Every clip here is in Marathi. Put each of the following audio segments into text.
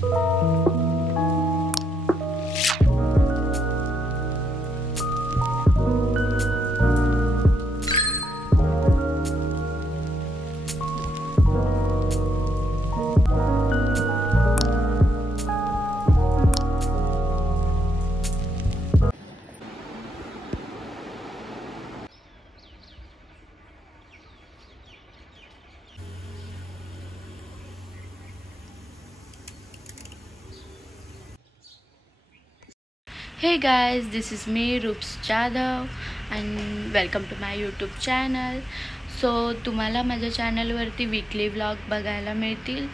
Hey guys, this is me Rups Jadhav and welcome to my YouTube channel. So तुम्हाला माझ्या चॅनलवरती वीकली व्लॉग बघायला मिळतील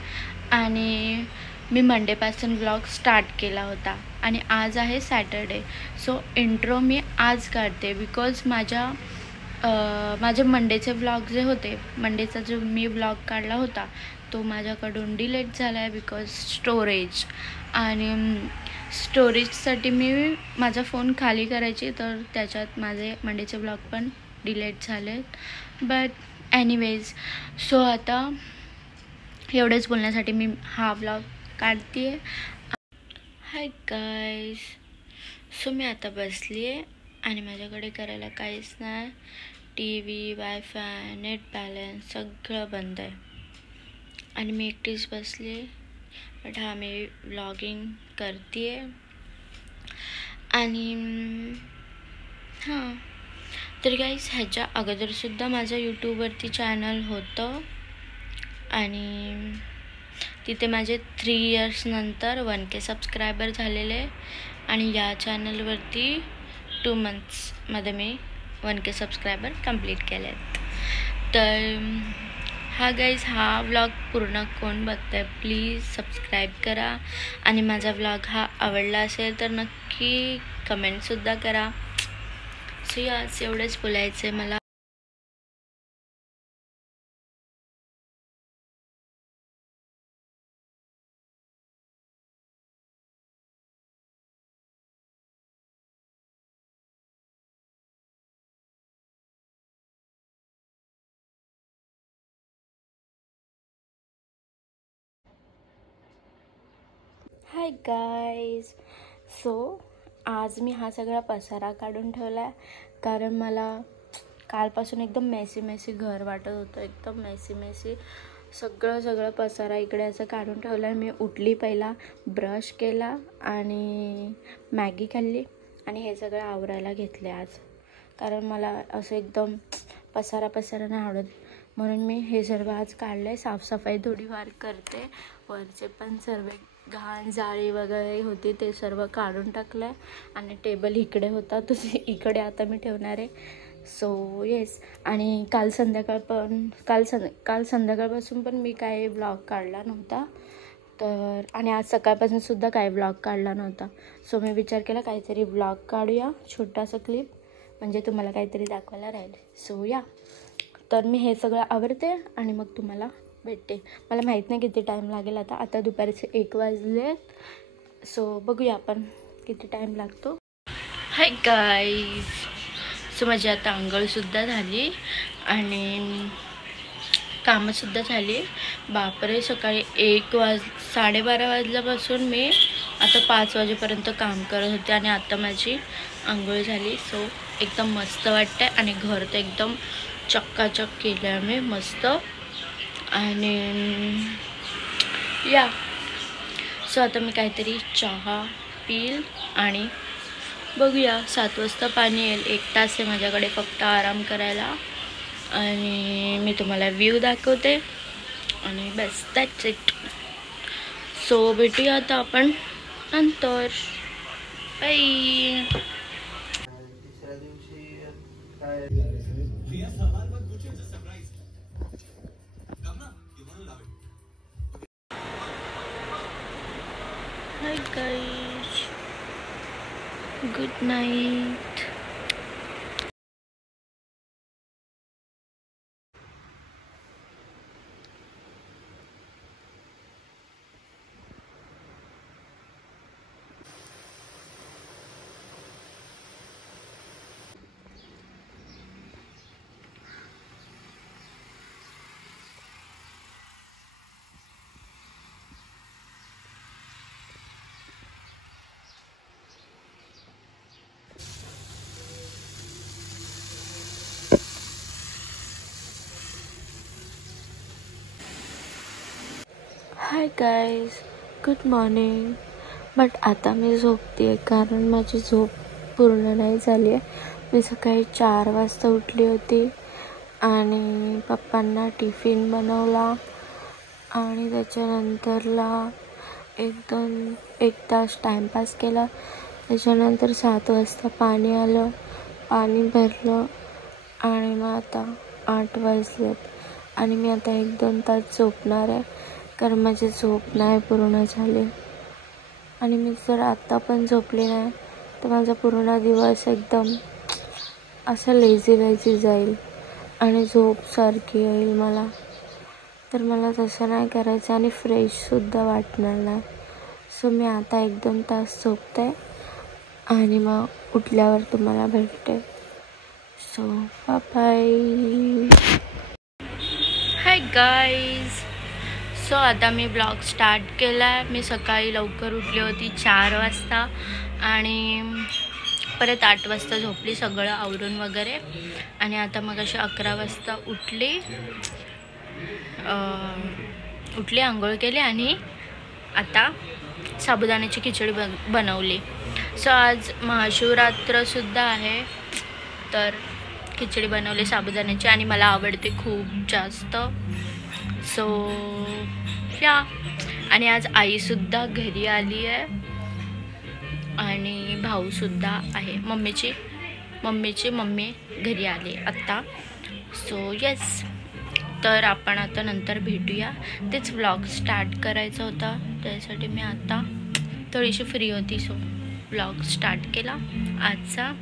आणि मी मंडेपासून व्लॉग स्टार्ट केला होता आणि आज आहे सॅटरडे. सो इंट्रो मी आज काढते बिकॉज माझे मंडेचे व्लॉग जे होते, मंडेचा जो मी व्लॉग काढला होता तो माझ्याकडून डिलीट झाला आहे बिकॉज स्टोरेज. आणि स्टोरेजसाठी मी माझा फोन खाली करायची, तर त्याच्यात माझे मंडेचे व्लॉग पण डिलीट झाले. बट एनिवेज, सो आता एवढेच बोलण्यासाठी मी हा व्लॉग काढते आहे. हाय गाईज, सो मी आता बसली आहे आणि माझ्याकडे करायला काहीच नाही. T V, wifi, net balance सगळं बंद आहे आणि मी एकटीच बसली आहे. बट हा मी व्लॉगिंग करते आहे. आणि हां, तर गाईज ह्याच्या अगोदरसुद्धा माझं यूट्यूबवरती चॅनल होतं आणि तिथे माझे 3 इयर्स नंतर 1K सबस्क्रायबर झालेले आणि या चॅनलवरती 2 मंथ्समध्ये मी 1K सबस्क्रायबर कंप्लीट केले आहेत. तर हा गाईज, हा व्लॉग पूर्ण कोण बघताय प्लीज सबस्क्राईब करा आणि माझा व्लॉग हा आवडला असेल तर नक्की कमेंटसुद्धा करा. सो याच एवढंच बोलायचं आहे मला. हाय गाईज, सो आज मी हा सगळा पसारा काढून ठेवला आहे कारण मला कालपासून एकदम मेसी घर वाटत होतं. एकदम मेसी सगळं पसारा इकडे असं काढून ठेवलं आहे. मी उठली, पहिला ब्रश केला आणि मॅगी खाल्ली आणि हे सगळं आवरायला घेतले आज, कारण मला असं एकदम पसारा नाही आवडत. म्हणून मी हे सर्व आज काढलं आहे. साफसफाई थोडीफार करते, वरचे पण सर्व घाण जाळी वगैरे होती ते सर्व काढून टाकलं आहे आणि टेबल इकडे होता तो इकडे आता मी ठेवणार आहे. सो येस, आणि काल संध्याकाळपासून पण मी काही व्लॉग काढला नव्हता, तर आणि आज सकाळपासून सुद्धा काही व्लॉग काढला नव्हता. सो मी विचार केला काहीतरी व्लॉग काढूया, छोटासा क्लिप, म्हणजे तुम्हाला काहीतरी दाखवायला राहील. सो या, तर मी हे सगळं आवरते आणि मग तुम्हाला भेटते. मला माहीत नाही किती टाईम लागेल. आता दुपारचे 1 वाजले. सो बघूया आपण किती टाईम लागतो. हाय गाईज, सो माझी आता आंघोळसुद्धा झाली आणि कामंसुद्धा झाली. बापरे, सकाळी 12:30 वाजल्यापासून मी आता 5 वाजेपर्यंत काम करत होते आणि आता माझी आंघोळ झाली. सो एकदम मस्त वाटतं आहे आणि घर तर एकदम चक्काचक केलं आहे मी मस्त. आणि या, सो आता मी काहीतरी चहा पील आणि बघूया. 7 वाजता पाणी येईल. 1 तास आहे माझ्याकडे फक्त आराम करायला आणि मी तुम्हाला व्ह्यू दाखवते आणि बस, दॅट्स इट. सो भेटूया आता आपण नंतर. Bye. Hi guys, good night. Hi guys, good morning. But आता मी झोपते आहे कारण माझी झोप पूर्ण नाही झाली आहे. मी सकाळी 4 वाजता उठली होती आणि पप्पांना टिफिन बनवला आणि त्याच्यानंतरला एक तास टाईमपास केला. त्याच्यानंतर 7 वाजता पाणी आलं, पाणी भरलं आणि मग आता 8 वाजलेत आणि मी आता 1-2 तास झोपणार आहे कारण माझी झोप नाही पूर्ण झाली. आणि मी जर आत्ता पण झोपले नाही तर माझा पूर्ण दिवस एकदम असं लेझी जाईल आणि झोप सारखी येईल मला. तर मला तसं नाही करायचं आणि फ्रेशसुद्धा वाटणार नाही. सो मी आता 1-2 तास झोपते आणि मग उठल्यावर तुम्हाला भेटते. So bye. Hi guys. So आता मी ब्लॉग स्टार्ट केला आहे. मी सकाळी लवकर उठली होती 4 वाजता आणि परत 8 वाजता झोपली सगळं आवरून वगैरे. आणि आता मग अशी 11 वाजता उठली, आंघोळ केली आणि आता साबुदाण्याची खिचडी बनवली. सो आज महाशिवरात्रसुद्धा आहे तर खिचडी बनवली साबुदाण्याची आणि मला आवडते खूप जास्त. सो या आणि आज आईसुद्धा घरी आली आहे आणि भाऊसुद्धा आहे. मम्मीची मम्मी घरी आली आत्ता. सो येस, तर आपण आता नंतर भेटूया. तेच व्लॉग स्टार्ट करायचा होता त्यासाठी मी आता थोडीशी फ्री होती. सो व्लॉग स्टार्ट केला आजचा.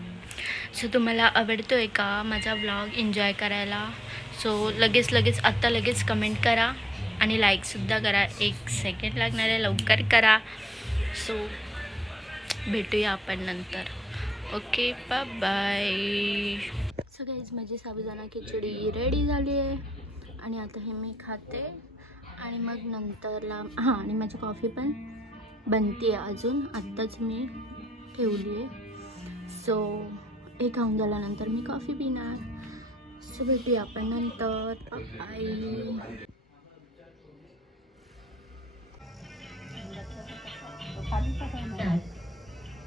सो तुम्हाला आवडतो आहे का माझा व्लॉग एन्जॉय करायला? सो लगेच कमेंट करा आणि लाईकसुद्धा करा. 1 सेकंड लागणार आहे, लवकर करा. सो भेटूया आपण नंतर. Okay, bye. सो गाईज, माझी साबुदाणा खिचडी रेडी झाली आहे आणि आता हे मी खाते आणि मग नंतरला आणि माझी कॉफी पण बनते आहे अजून, आत्ताच मी ठेवली आहे. सो हे खाऊन झाल्यानंतर मी कॉफी पिणार. सो भेटूया आपण नंतर. बाय.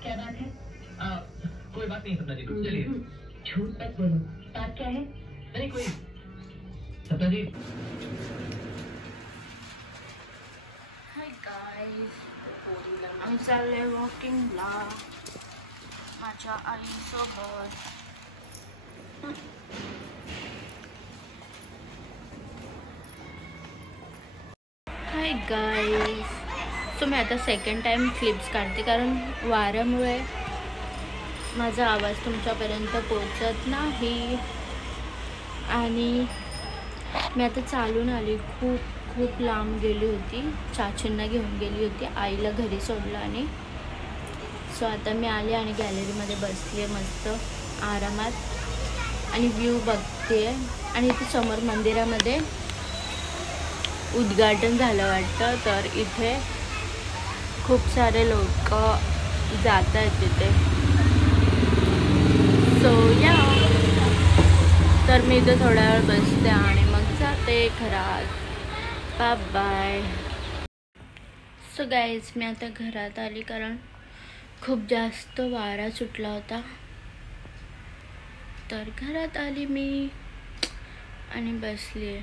क्या बात है? कोई बात नहीं सपना जी, चलिए. झूठ मत बोलो, बात क्या है? नहीं कोई. सपना जी. हाय गाईज, आम्ही चालले वॉकिंगला माझ्या आईसोबत. हाय गाईज. सो मी आता सेकंड टाईम क्लिप्स काढते कारण वाऱ्यामुळे माझा आवाज तुमच्यापर्यंत पोहोचत नाही. आणि मी आता चालून आली, खूप लांब गेली होती. चाचींना घेऊन गेली होती, आईला घरी सोडलं आणि सो आता मी आले आणि गॅलरीमध्ये बसली आहे मस्त आरामात आणि व्ह्यू बघते आहे. आणि इथे समोर मंदिरामध्ये उद्घाटन झालं वाटतं, तर इथे खूप सारे लोक जात आहेत तिथे. सो या, तर मी इथे थोड्या वेळ बसते आणि मग जाते घरात. बाय. सो गाईज, मी आता घरात आली कारण खूप जास्त वारा सुटला होता. तर घरात आली मी आणि बसली आहे.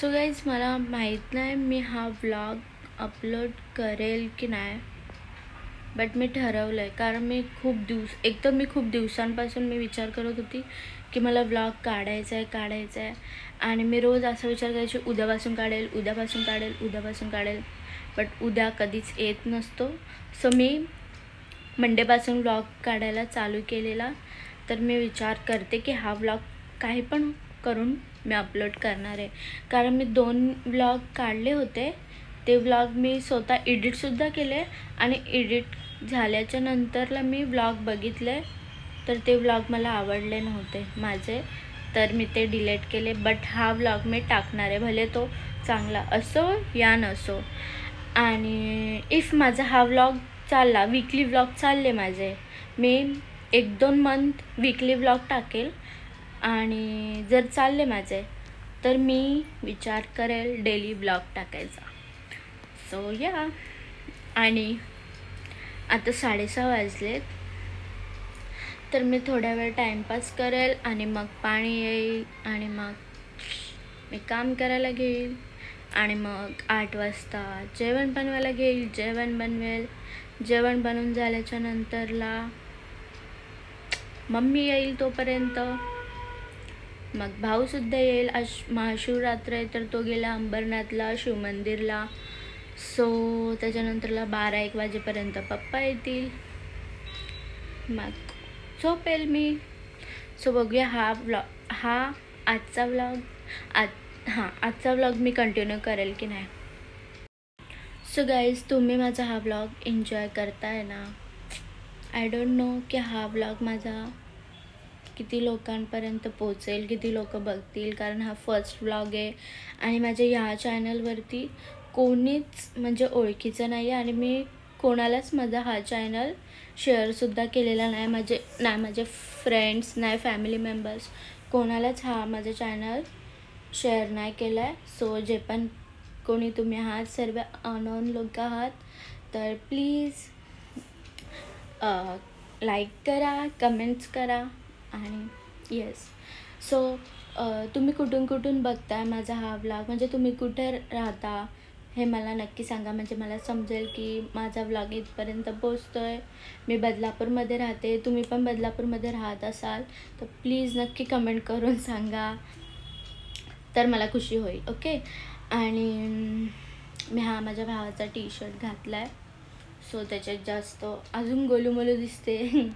सो गाईज, मला माहीत नाही मी हा व्लॉग अपलोड करेल की नाही, बट मी ठरवलं आहे कारण मी खूप दिवसांपासून मी विचार करत होती की मला व्लॉग काढायचा आहे आणि मी रोज असा विचार करायची उद्यापासून काढेल, बट उद्या कधीच येत नसतो. सो मी मंडेपासून व्लॉग काढायला चालू केलेला. तर मी विचार करते की हा व्लॉग काही पण करून मी अपलोड करणार आहे कारण मी 2 व्लॉग काढले होते. ते व्लॉग मी स्वतः एडिटसुद्धा केले आणि एडिट झाल्याच्या नंतरला मी व्लॉग बघितले तर ते व्लॉग मला आवडले नव्हते माझे, तर मी ते डिलीट केले. बट हा व्लॉग मी टाकणार आहे, भले तो चांगला असो या नसो. आणि इफ माझा हा व्लॉग चालला, वीकली व्लॉग चालले माझे, मी 1-2 मंथ वीकली व्लॉग टाकेल. आणि जर चालले माझे तर मी विचार करेल डेली व्लॉग टाकायचा. सो या. आणि आता 6:30 वाजलेत, तर मी थोड्या वेळ टाईमपास करेल आणि मग पाणी येईल आणि मग मी काम करायला घेईल आणि मग 8 वाजता जेवण बनवायला घेईल, जेवण बनवेल. जेवण बनवून झाल्याच्या नंतरला मम्मी येईल तोपर्यंत, मग भाऊसुद्धा येईल. आज महाशिवरात्र आहे तर तो गेला अंबरनाथला शिवमंदिरला. सो त्याच्यानंतरला 12-1 वाजेपर्यंत पप्पा येतील, मग झोपेल मी. सो बघूया हा आजचा व्लॉग मी कंटिन्यू करेल की नाही. सो गाईज, तुम्ही माझा हा व्लॉग एन्जॉय करताय ना. आय डोंट नो की हा व्लॉग माझा किती लोकांपर्यंत पोचेल, किती लोक बघतील, कारण हा फर्स्ट व्लॉग आहे आणि माझ्या ह्या चॅनलवरती कोणीच म्हणजे ओळखीचं नाही आहे आणि मी कोणालाच माझा हा चॅनल शेअरसुद्धा केलेला नाही. माझे फ्रेंड्स नाही, फॅमिली मेंबर्स, कोणालाच हा माझा चॅनल शेअर नाही केला आहे. सो जे पण कोणी तुम्ही आहात, सर्व अननोन लोक आहात, तर प्लीज लाईक करा, कमेंट्स करा. आणि येस, सो तुम्ही कुठून बघताय माझा हा व्लॉग, म्हणजे तुम्ही कुठे राहता हे मला नक्की सांगा, म्हणजे मला समजेल की माझा व्लॉग इथपर्यंत पोचतो आहे. मी बदलापूरमध्ये राहते, तुम्ही पण बदलापूरमध्ये राहत असाल तर प्लीज नक्की कमेंट करून सांगा, तर मला खुशी होईल. ओके. आणि मी हा माझ्या भावाचा टी-शर्ट घातला आहे, सो त्याच्यात जास्त अजून गोलूमोलू दिसते.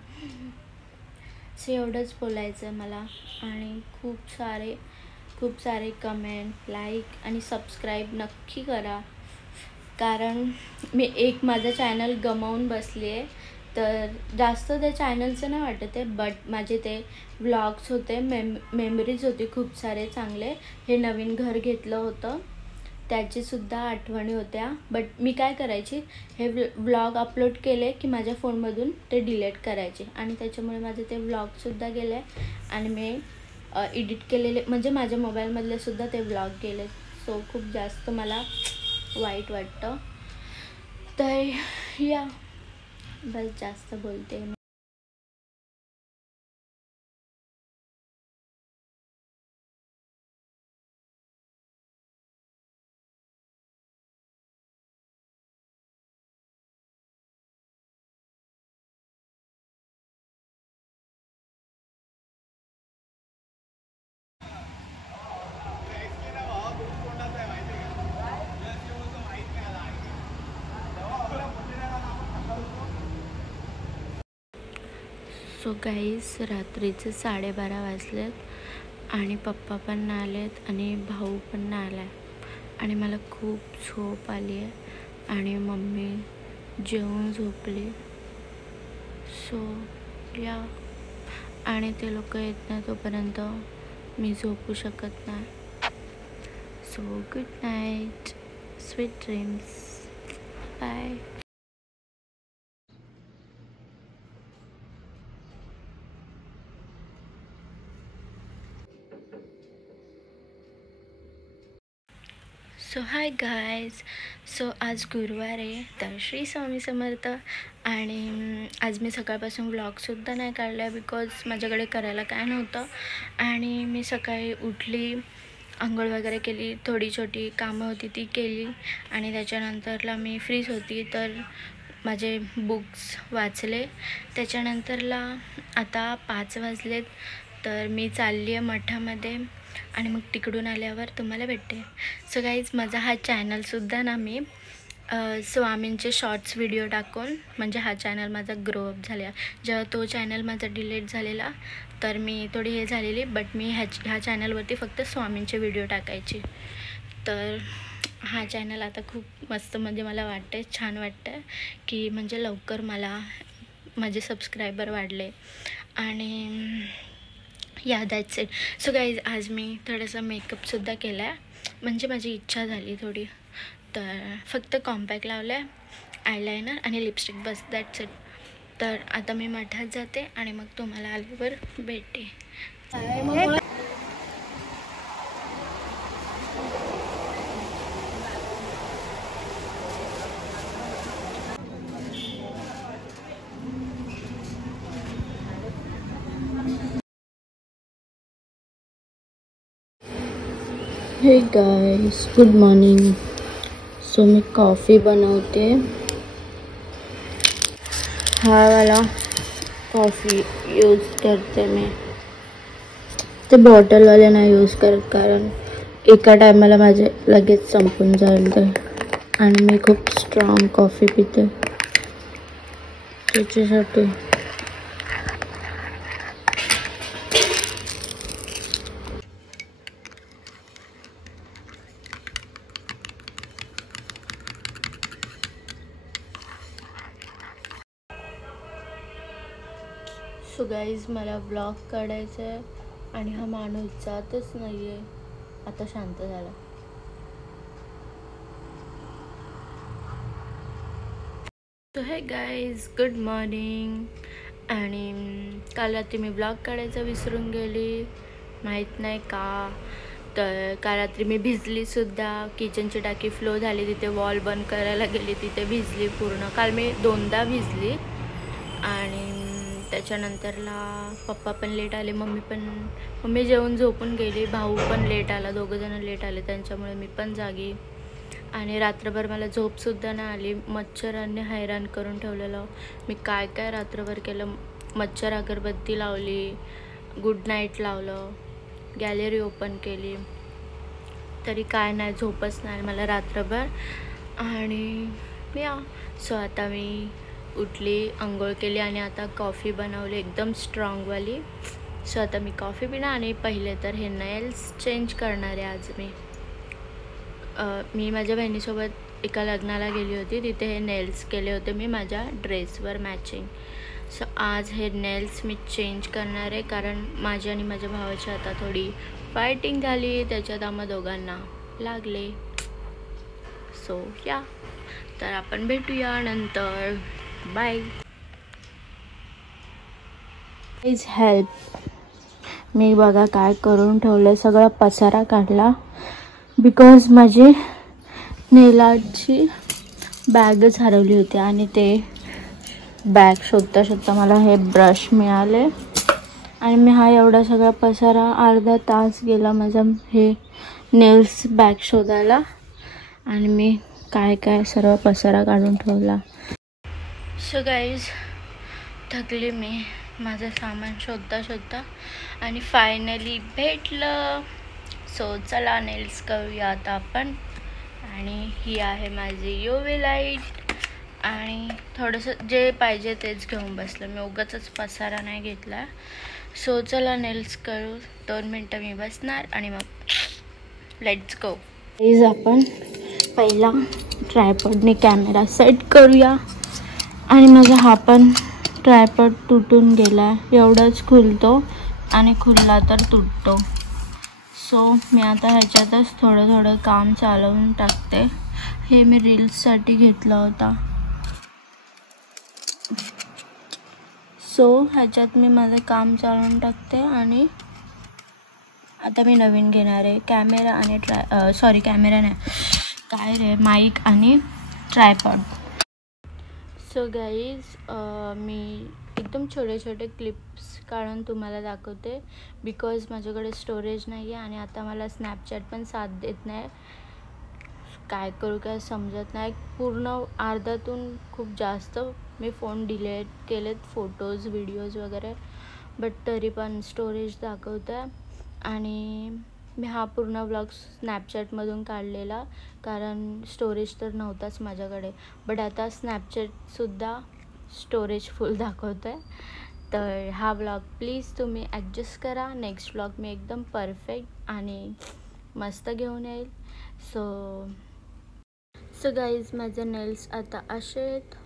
सो एवढंच बोलायचं आहे मला. आणि खूप सारे कमेंट, लाईक आणि सबस्क्राईब नक्की करा, कारण मी माझं चॅनल गमावून बसली आहे. तर जास्त त्या चॅनलचं नाही वाटत आहे, बट माझे ते व्लॉग्स होते, मेमरीज होती खूप सारे चांगले. हे नवीन घर घेतलं होतं त्याचीसुद्धा आठवणी होत्या. बट मी काय करायची, हे व्लॉग अपलोड केले की माझ्या फोनमधून ते डिलीट करायचे आणि त्याच्यामुळे माझे ते व्लॉगसुद्धा गेले आणि मी एडिट केलेले, म्हणजे माझ्या मोबाईलमधले सुद्धा ते व्लॉग गेले. सो खूप जास्त मला वाईट वाटतं. तर या, बस जास्त बोलते मी. सो गाईज, रात्रीचे 12:30 वाजलेत आणि पप्पा पण नाही आलेत आणि भाऊ पण नाही आला आहे आणि मला खूप झोप आली आहे आणि मम्मी जेवून झोपली. सो या, आणि ते लोक येत नाही तोपर्यंत मी झोपू शकत नाही. So good night, sweet dreams, bye. So hi guys, so आज गुरुवार आहे, तर श्री स्वामी समर्थ. आणि आज मी सकाळपासून व्लॉगसुद्धा नाही काढला बिकॉज माझ्याकडे करायला काय नव्हतं. आणि मी सकाळी उठली, आंघोळ वगैरे केली, थोडी छोटी कामं होती ती केली आणि त्याच्यानंतरला मी फ्रीच होती तर माझे बुक्स वाचले. त्याच्यानंतरला आता 5 वाजलेत तर मी चालली आहे मठामध्ये आणि मग तिकडून आल्यावर तुम्हाला भेटते. सो गाईज, माझा हा चॅनलसुद्धा ना मी स्वामींचे शॉर्ट्स व्हिडिओ टाकून, म्हणजे हा चॅनल माझा ग्रोअप झाला. जेव्हा तो चॅनल माझा डिलीट झालेला तर मी थोडी हे झालेली, बट मी ह्या चॅनलवरती फक्त स्वामींचे व्हिडिओ टाकायचे. तर हा चॅनल आता खूप मस्त, म्हणजे मला वाटतं छान वाटतं की म्हणजे लवकर मला माझे सबस्क्रायबर वाढले. आणि या दॅट्स इट. सो गाईज, आज मी थोडासा मेकअपसुद्धा केला आहे, म्हणजे माझी इच्छा झाली थोडी, तर फक्त कॉम्पॅक्ट लावला आहे, आयलायनर आणि लिपस्टिक, बस दॅट्स इट. तर आता मी मठात जाते आणि मग तुम्हाला आल्यावर भेटते. Hey guys, good morning. So मी कॉफ़ी बनवते. हा वाला कॉफ़ी यूज़ करते मी. ते बॉटलवाले नाही यूज़ करत कारण एका टायमाला माझे लगेच संपून जाईल ते, आणि मी खूप स्ट्रॉंग कॉफ़ी पिते त्याच्यासाठी. सो गाईज, मला व्लॉग काढायचा आहे आणि हा माणूस जातच नाही आहे. आता शांत झाला. सो हे गाईज, गुड मॉर्निंग. आणि काल रात्री मी व्लॉग काढायचा विसरून गेली, माहीत नाही का. तर काल रात्री मी भिजलीसुद्धा. किचनची टाकी फ्लो झाली, तिथे वॉल बंद करायला गेली, तिथे भिजली पूर्ण. काल मी 2दा भिजली. आणि त्याच्यानंतरला पप्पा पण लेट आले, मम्मी जेवून झोपून गेली, भाऊ पण लेट आला, 2जण लेट आले, त्यांच्यामुळे मी पण जागी. आणि रात्रभर मला झोपसुद्धा नाही आली. मच्छरांनी हैराण करून ठेवलेलं. मी काय काय रात्रभर केलं. मच्छर अगरबत्ती लावली, गुड नाईट लावलं, गॅलरी ओपन केली, तरी काय नाही, झोपच नाही मला रात्रभर. आणि सो आता मी उठली, आंघोळ केली आणि आता कॉफ़ी बनवली एकदम स्ट्रॉंगवाली. सो आता मी कॉफ़ी पिणार. आणि पहिले तर हे नेल्स चेंज करणार आहे आज मी माझ्या बहिणीसोबत एका लग्नाला गेली होती, तिथे हे नेल्स केले होते मी माझ्या ड्रेसवर मॅचिंग. सो आज हे नेल्स मी चेंज करणार आहे कारण माझी आणि माझ्या भावाची आता थोडी फायटिंग झाली, त्याच्यात आम्हा दोघांना लागले. सो तर आपण भेटूया नंतर. बाय. Please help. मी बघा काय करून ठेवलं, सगळा पसारा काढला बिकॉज माझी नेल आर्टची बॅगच हरवली होती. आणि ते बॅग शोधता शोधता मला हे ब्रश मिळाले आणि मी हा एवढा सगळा पसारा, अर्धा तास गेला माझा हे नेल्स बॅग शोधायला. आणि मी काय काय सर्व पसारा काढून ठेवला. सो गाईज, थकली मी माझं सामान शोधता शोधता आणि फायनली भेटलं. सो चला नेल्स करूया आता आपण. आणि ही आहे माझी UV लाईट. आणि थोडंसं जे पाहिजे तेच घेऊन बसलं मी, उगाचच पसारा नाही घेतला. सो चला नेल्स करू. 2 मिनटं मी बसणार आणि मग लेट्स गो. प्लीज आपण पहिला ट्रायपॉडने कॅमेरा सेट करूया. आणि माझा हा पण ट्रायपॉड तुटून गेला, एवढंच खुलतो आणि खुलला तर तुटतो. सो मी आता ह्याच्यातच थोडं थोडं काम चालवून टाकते. हे मी रील्ससाठी घेतला होता. सो ह्याच्यात मी माझं काम चालवून टाकते. आणि आता मी नवीन घेणार आहे कॅमेरा आणि कॅमेरा नाही, काय रे, माईक आणि ट्रायपॉड. सो गाईज, मी एकदम छोटे छोटे क्लिप्स काढून तुम्हाला दाखवते बिकॉज माझ्याकडे स्टोरेज नाही आहे आणि आता मला स्नॅपचॅट पण साथ देत नाही. काय करू काय समजत नाही. पूर्ण अर्ध्यातून खूप जास्त मी फोन डिलीट केलेत, फोटोज व्हिडिओज वगैरे, बट तरी पण स्टोरेज दाखवतं आहे. आणि मी हा पूर्ण व्लॉग स्नॅपचॅटमधून काढलेला कारण स्टोरेज तर नव्हताच माझ्याकडे. बट आता स्नॅपचॅटसुद्धा स्टोरेज फुल दाखवतं आहे. तर हा व्लॉग प्लीज तुम्ही ॲडजस्ट करा. नेक्स्ट व्लॉग मी एकदम परफेक्ट आणि मस्त घेऊन येईल. सो गाईज, माझे नेल्स आता असे आहेत.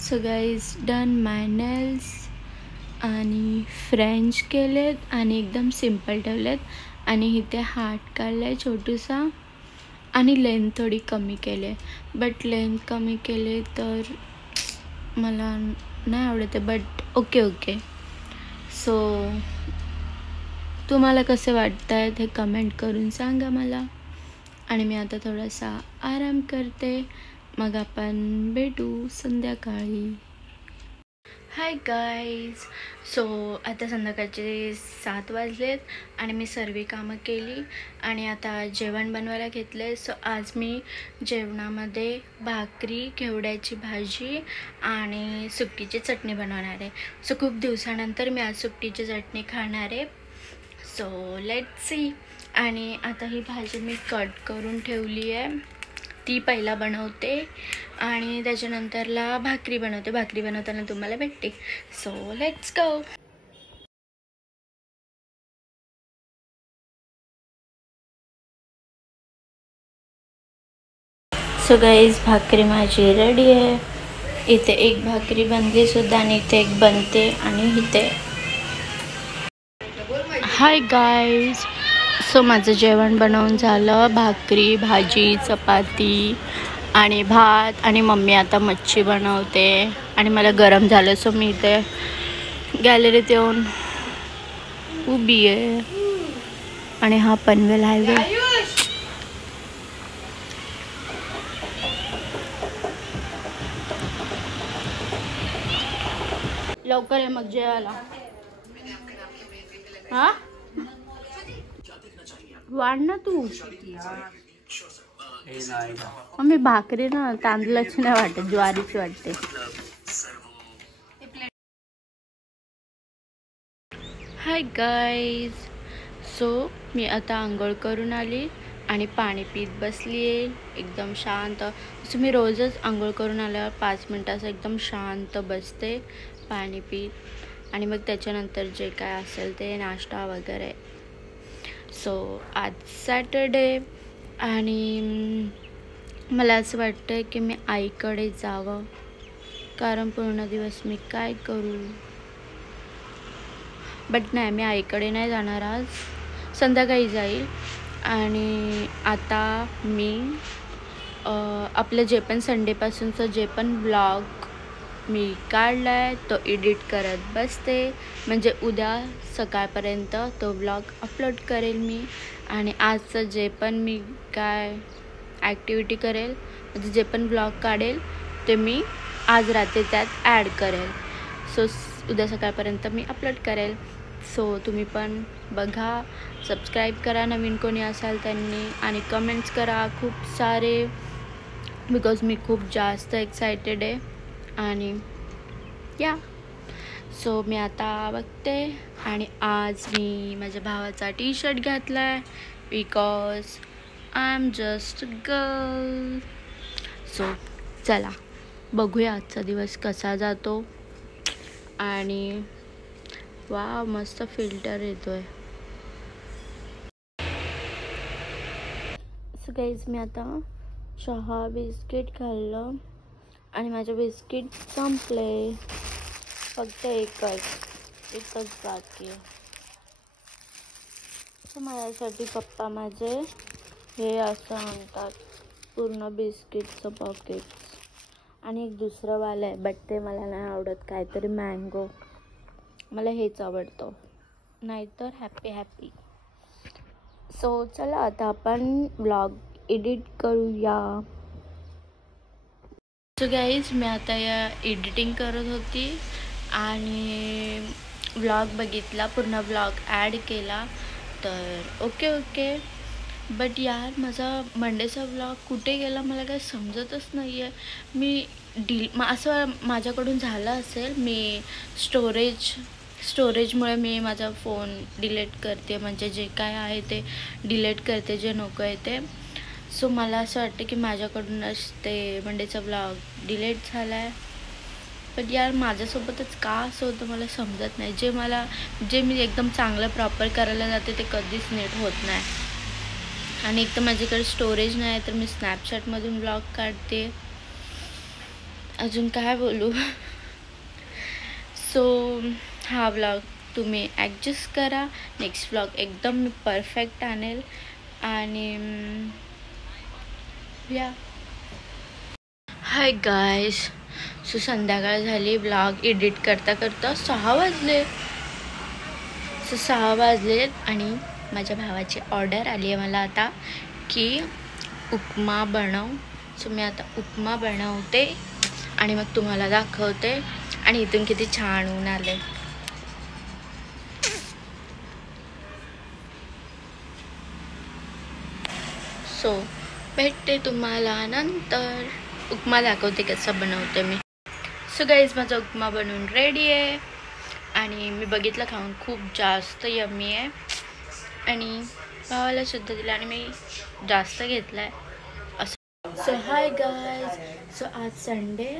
सो गाईज, डन माय नेल्स. आणि फ्रेंच केलेत आणि एकदम सिम्पल ठेवलेत. आणि इथे हार्ट काढला आहे छोटूसा. आणि लेंथ थोडी कमी केली, बट लेंथ कमी केले तर मला नाही आवडत आहे, बट ओके. सो तुम्हाला कसे वाटत आहेत हे कमेंट करून सांगा मला. आणि मी आता थोडासा आराम करते, मग आपण भेटू संध्याकाळी. हाय गाईज. सो आता संध्याकाळचे 7 वाजलेत आणि मी सर्व कामं केली आणि आता जेवण बनवायला घेतले. सो आज मी जेवणामध्ये भाकरी, घेवड्याची भाजी आणि सुकटीची चटणी बनवणार आहे. सो खूप दिवसानंतर मी आज सुकटीची चटणी खाणार आहे. So let's see. आणि आता ही भाजी मी कट करून ठेवली आहे, ती पहिला बनवते आणि त्याच्यानंतरला भाकरी बनवते. भाकरी बनवताना तुम्हाला भेटते. So let's go. So guys, भाकरी माझी रेडी आहे. इथे एक भाकरी बनली सुद्धा आणि इथे एक बनते आणि इथे. हाय गाईज. सो माझं जेवण बनवून झालं. भाकरी, भाजी, चपाती आणि भात आणि मम्मी आता मच्छी बनवते आणि मला गरम झालं. सो मी इथे गॅलरीत येऊन उभी आहे आणि हा पनवेल हायवे. लवकर आहे मग जेवायला. हा वाढ ना तू. मम्मी भाकरी ना तांदूळाची नाही वाटत, ज्वारीची वाटते. हाय गाईज. सो मी आता आंघोळ करून आली आणि पाणी पीत बसली आहे एकदम शांत. सो मी रोजच आंघोळ करून आल्यावर 5 मिनटाचं एकदम शांत बसते पाणी पीत आणि मग त्याच्यानंतर जे काय असेल ते नाश्ता वगैरे. सो आज सॅटर्डे आणि मला असं वाटतं की मी आईकडे जावं, कारण पूर्ण दिवस मी काय करू. बट नाही, मी आईकडे नाही जाणार. आज संध्याकाळी जाईल. आणि आता मी आपलं जे पण संडेपासूनचं जे पण ब्लॉग मी काढला आहे तो एडिट करत बसते, म्हणजे उद्या सकाळपर्यंत तो ब्लॉग अपलोड करेल मी. आणि आजचं जे पण मी काय ॲक्टिव्हिटी करेल, म्हणजे जे पण ब्लॉग काढेल ते मी आज रात्री त्यात ॲड करेल. सो उद्या सकाळपर्यंत मी अपलोड करेल. सो तुम्ही पण बघा, सबस्क्राईब करा नवीन कोणी असाल त्यांनी, आणि कमेंट्स करा खूप सारे, बिकॉज मी खूप जास्त एक्सायटेड आहे. आणि या सो मी आता बघते. आणि आज मी माझ्या भावाचा टी-शर्ट घातला आहे because I am just girl. So चला बघूया आजचा दिवस कसा जातो. आणि वा मस्त फिल्टर येतोय. सो गाईज, मी आता चहा बिस्किट खाल्लं आणि माझे बिस्किट संपले. फक्त एकच बाकी आहे. तर माझ्यासाठी पप्पा माझे हे असं आणतात, पूर्ण बिस्किटचं पॉकेट्स. आणि एक दुसरं वालं आहे, बट ते मला नाही आवडत, काहीतरी मँगो. मला हेच आवडतं, नाहीतर हॅपी. सो चला आता आपण ब्लॉग एडिट करूया. सो गाईज, मी आता या एडिटिंग करत होती आणि ब्लॉग बघितला, पूर्ण ब्लॉग ॲड केला. तर ओके बट यार, माझा मंडेचा ब्लॉग कुठे गेला मला काही समजतच नाही आहे. मी असं माझ्याकडून झालं असेल, मी स्टोरेजमुळे मी माझा फोन डिलीट करते, म्हणजे जे काय आहे ते डिलीट करते, जे नको आहे ते. सो मला असं वाटतं की माझ्याकडूनच ते मंडेचा ब्लॉग डिलीट झाला आहे. पण यार, माझ्यासोबतच का असं होतं मला समजत नाही. जे मी एकदम चांगलं प्रॉपर करायला जाते ते कधीच नीट होत नाही. आणि एक तर माझ्याकडे स्टोरेज नाही आहे, तर मी स्नॅपचॅटमधून ब्लॉग काढते. अजून काय बोलू. सो हा ब्लॉग तुम्ही ॲडजस्ट करा. नेक्स्ट ब्लॉग एकदम मी परफेक्ट आणेल. आणि या हाय गाईज. सो संध्याकाळ झाली. ब्लॉग एडिट करता 6 वाजले. सो 6 वाजलेत आणि माझ्या भावाची ऑर्डर आली आहे मला आता की उपमा बनव. सो मी आता उपमा बनवते आणि मग तुम्हाला दाखवते. आणि इथून किती छान ऊन आले. सो भेटते तुम्हाला नंतर. उपमा दाखवते कसा बनवते मी. सो गाईज माझा उपमा बनवून रेडी आहे आणि मी बघितलं खाऊन खूप जास्त यम्मी आहे आणि भावाला सुद्धा दिला आणि मी जास्त घेतला आहे असं. सो हाय गाईज. सो आज संडे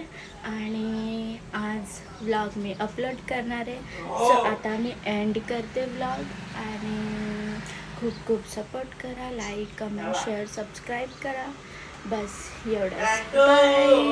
आणि आज व्लॉग मी अपलोड करणार आहे. सो आता मी एंड करते व्लॉग आणि खूप खूप सपोर्ट करा. लाईक कमेंट शेअर सबस्क्राईब करा. बस एवढंच. बाय.